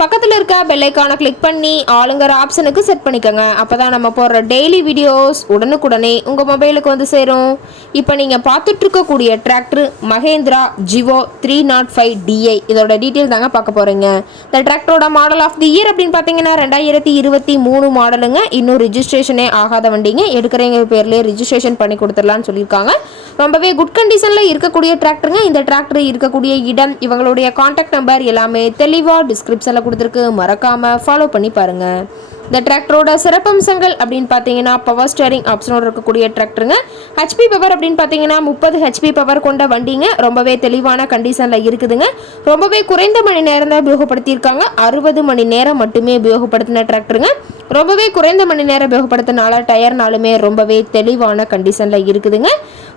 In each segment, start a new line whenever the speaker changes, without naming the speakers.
பக்கத்தில் இருக்க பெல்லைக்கானை கிளிக் பண்ணி ஆளுங்கிற ஆப்ஷனுக்கு செட் பண்ணிக்கோங்க. அப்போ தான் நம்ம போடுற டெய்லி வீடியோஸ் உடனுக்குடனே உங்கள் மொபைலுக்கு வந்து சேரும். இப்போ நீங்கள் பார்த்துட்ருக்கக்கூடிய tractor Mahindra Jivo three naught five DI இதோட டீட்டெயில் தாங்க பார்க்க போகிறீங்க இந்த டிராக்டரோட மாடல் ஆஃப் தி இயர் அப்படின்னு பார்த்தீங்கன்னா ரெண்டாயிரத்தி இருபத்தி மூணு மாடலுங்க இன்னும் ரிஜிஸ்ட்ரேஷனே ஆகாத வண்டிங்க. எடுக்கிறவங்க பேர்லேயே ரிஜிஸ்ட்ரேஷன் பண்ணி கொடுத்துடலான்னு சொல்லியிருக்காங்க. ரொம்பவே குட் கண்டிஷனில் இருக்கக்கூடிய டிராக்டருங்க இந்த டிராக்டர் இருக்கக்கூடிய இடம் இவங்களுடைய கான்டாக்ட் நம்பர் எல்லாமே தெளிவாக டிஸ்கிரிப்ஷனில் கொடுத்துருக்கு. மறக்காமல் ஃபாலோ பண்ணி பாருங்கள் இந்த டிராக்டரோட சிறப்பம்சங்கள் அப்படின்னு பார்த்தீங்கன்னா பவர் ஸ்டேரிங் ஆப்ஷனோட இருக்கக்கூடிய டிராக்டருங்க ஹெச்பி பவர் அப்படின்னு பார்த்தீங்கன்னா முப்பது ஹெச்பி பவர் கொண்ட வண்டிங்க. ரொம்பவே தெளிவான கண்டிஷனில் இருக்குதுங்க. ரொம்பவே குறைந்த மணி நேரம் தான் உபயோகப்படுத்தியிருக்காங்க. அறுபது மணி நேரம் மட்டுமே உபயோகப்படுத்தின டிராக்டருங்க ரொம்பவே குறைந்த மணி நேரம் உபயோகப்படுத்தினால டயர்னாலுமே ரொம்பவே தெளிவான கண்டிஷனில் இருக்குதுங்க.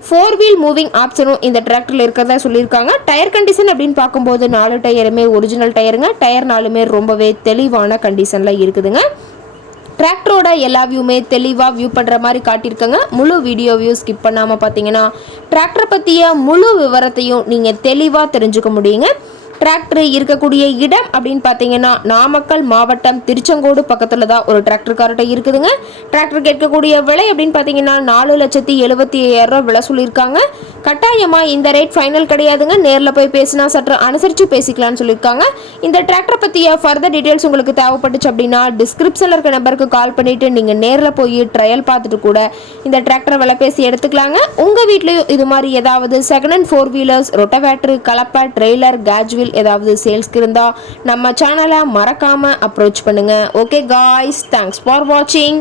ஃபோர் வீல் மூவிங் ஆப்ஷனும் இந்த டிராக்டரில் இருக்கிறதா சொல்லியிருக்காங்க. டயர் கண்டிஷன் அப்படின்னு பார்க்கும்போது நாலு டயருமே ஒரிஜினல் டயருங்க. டயர் நாலுமே ரொம்பவே தெளிவான கண்டிஷனில் இருக்குதுங்க. டிராக்டரோட எல்லா வியூமே தெளிவாக வியூ பண்ணுற மாதிரி காட்டியிருக்கங்க. முழு வீடியோ வியூ ஸ்கிப் பண்ணாமல் பார்த்தீங்கன்னா டிராக்டரை பற்றிய முழு விவரத்தையும் நீங்கள் தெளிவாக தெரிஞ்சுக்க முடியுங்க. டிராக்டர் இருக்கக்கூடிய இடம் அப்படின்னு பார்த்தீங்கன்னா நாமக்கல் மாவட்டம் திருச்செங்கோடு பக்கத்தில் தான் ஒரு டிராக்டர்கார்ட்ட இருக்குதுங்க. டிராக்டர் கேட்கக்கூடிய விலை அப்படின்னு பார்த்தீங்கன்னா நாலு லட்சத்தி எழுபத்தி ஐயாயிரம் ரூபா விலை சொல்லியிருக்காங்க. கட்டாயமாக இந்த ரேட் ஃபைனல் கிடையாதுங்க. நேரில் போய் பேசினா சற்று அனுசரித்து பேசிக்கலாம்னு சொல்லியிருக்காங்க. இந்த டிராக்டர் பற்றிய ஃபர்தர் டீட்டெயில்ஸ் உங்களுக்கு தேவைப்பட்டுச்சு அப்படின்னா டிஸ்கிரிப்ஷனில் இருக்க நம்பருக்கு கால் பண்ணிவிட்டு நீங்கள் நேரில் போய் ட்ரையல் பார்த்துட்டு கூட இந்த டிராக்டரை விலை பேசி எடுத்துக்கலாங்க. உங்கள் வீட்லேயும் இது மாதிரி ஏதாவது second hand four wheelers rotavator கலப்பை ட்ரெய்லர் கேஜுவல் ஏதாவது சேல்ஸ்க்கு இருந்தால் நம்ம சேனலை மறக்காமல் அப்ரோச் பண்ணுங்கள் ஓகே காய்ஸ் தேங்க்ஸ் ஃபார் வாட்சிங்